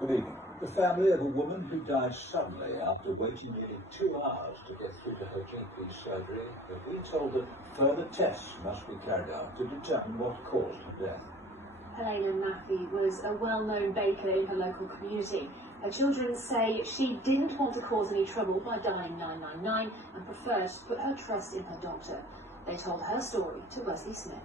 Good evening. The family of a woman who died suddenly after waiting nearly 2 hours to get through to her GP surgery have been told that further tests must be carried out to determine what caused her death. Helena Maffei was a well-known baker in her local community. Her children say she didn't want to cause any trouble by dialing 999 and preferred to put her trust in her doctor. They told her story to Wesley Smith.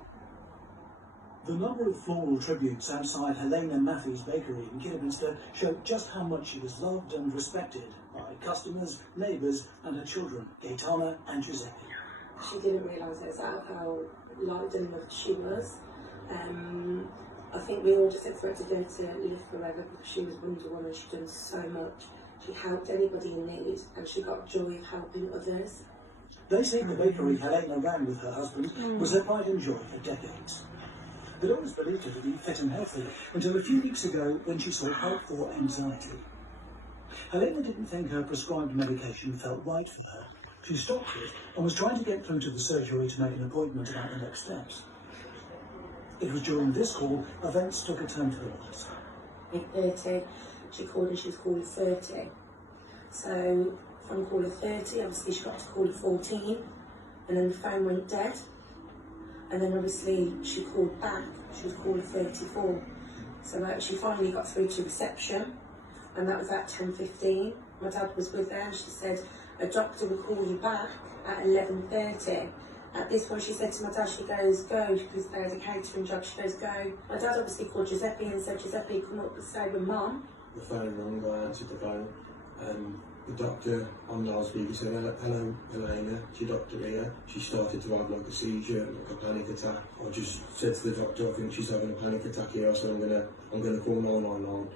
The number of floral tributes outside Helena Maffei's bakery in Kidderminster showed just how much she was loved and respected by customers, neighbours and her children, Gaetana and Giuseppe. She didn't realise herself how loved and loved she was. I think we all just expected her to live forever because she was Wonder Woman. She'd done so much. She helped anybody in need and she got joy of helping others. They say the bakery Helena ran with her husband was her pride and joy for decades. They'd always believed her to be fit and healthy until a few weeks ago when she sought help for anxiety. Helena didn't think her prescribed medication felt right for her. She stopped it and was trying to get through to the surgery to make an appointment about the next steps. It was during this call events took a turn for the worse. At 30, she called and she was caller 30. So from caller 30, obviously she got to caller 14 and then the phone went dead. And then obviously she called back, she was caller 34. So she finally got through to reception and that was at 10:15. My dad was with her and she said, a doctor will call you back at 11:30. At this point she said to my dad, she goes, go, because there's a catering job, she goes, go. My dad obviously called Giuseppe and said, Giuseppe, come up and stay with Mum. The phone rang, I answered the phone, and the doctor on loudspeaker said, hello, Helena, it's your doctor here. She started to have like a seizure, like a panic attack. I just said to the doctor, I think she's having a panic attack here. I said, I'm gonna call 999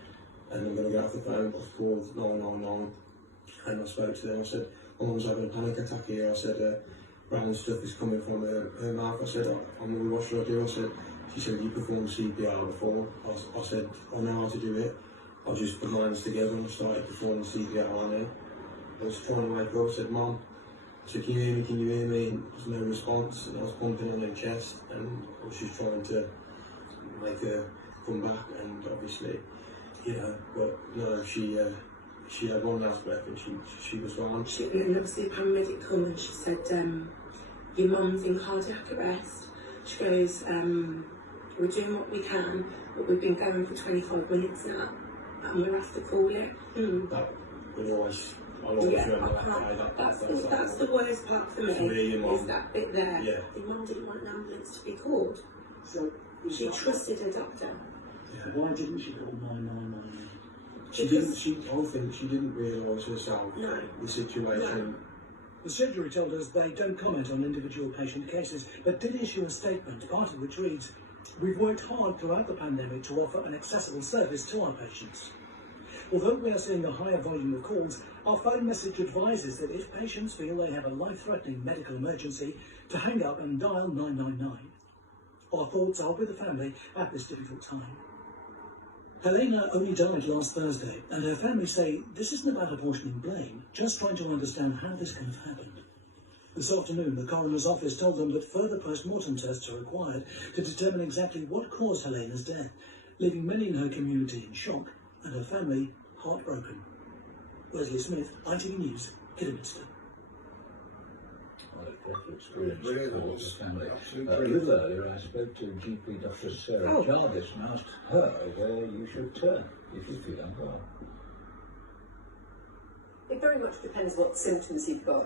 and I'm gonna get off the phone. I called 999 and I spoke to them. I said, my mum's having a panic attack here. I said, brown stuff is coming from her mouth. I said, what should I do? I said, she said, you performed CPR before. I said, I know how to do it. I just put my hands together and started performing CPR on her. I was trying to wake her up. I said, Mum, I said, can you hear me? Can you hear me? And there was no response. And I was pumping on her chest and I was just trying to make her come back. And obviously, but no, she had one last breath and she was fine. And obviously a paramedic come and she said, your mum's in cardiac arrest. She goes, we're doing what we can, but we've been going for 25 minutes now. And we'll have to call it. That would always, I'll always remember that day. That's the worst part for me, is that bit there. Yeah. Your mum didn't want an ambulance to be called. So she trusted her doctor. Yeah. Why didn't she call 999? I think she didn't realise herself the situation. No. The surgery told us they don't comment on individual patient cases, but did issue a statement, part of which reads, we've worked hard throughout the pandemic to offer an accessible service to our patients. Although we are seeing a higher volume of calls, our phone message advises that if patients feel they have a life-threatening medical emergency, to hang up and dial 999. Our thoughts are with the family at this difficult time. Helena only died last Thursday, and her family say this isn't about apportioning blame, just trying to understand how this can have happened. This afternoon, the coroner's office told them that further post-mortem tests are required to determine exactly what caused Helena's death, leaving many in her community in shock and her family heartbroken. Wesley Smith, ITV News, Kidderminster. Well, a dreadful experience for the family. A little earlier, I spoke to GP Dr. Sarah Jarvis and asked her where you should turn if you feel unwell. It very much depends what symptoms you've got.